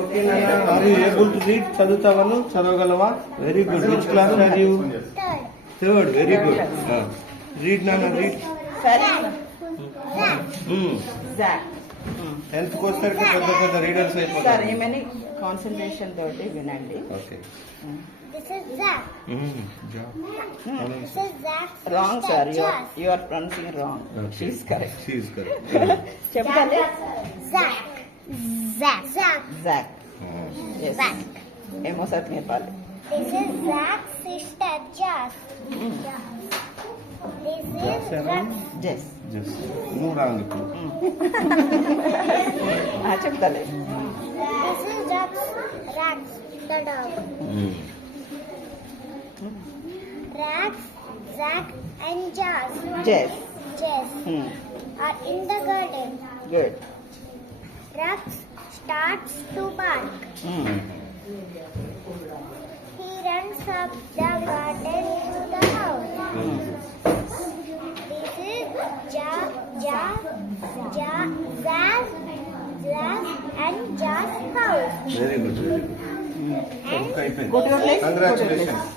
ఓకే నాన్న, are you able to read? చదువుతావను? చదవగలవా? Very good. Which class are you? Third. Very good. Read నాన్న, read. 10th కి వచ్చేసరికి పెద్ద పెద్ద రీడర్స్ అయిపోతారు. సార్ ఏమని కాన్సన్ట్రేషన్ తోటి వినండి. Okay. This is Zach. This is Zach's wrong sister, sir, Jess. You are pronouncing wrong. She is correct. She is correct. చెప్పాలి. Zach. Zach. Zach. Jack. Zach. ఏమో సార్ నేర్పాలి. This is Zach's sister, Jess. This is Zach's. జెస్. జస్ట్ నువ్వు రాంగ్ ఇప్పుడు. చెప్తాలే. This is Zach's Rax, the dog. Rax, Zach, and Jess. జెస్. Jess are in the garden. Good. Rax starts to bark. He runs up the garden to the house. This is Zach, and Ja's house. Very good. Very good. And అయిపోయింది. Go to your place. Congratulations.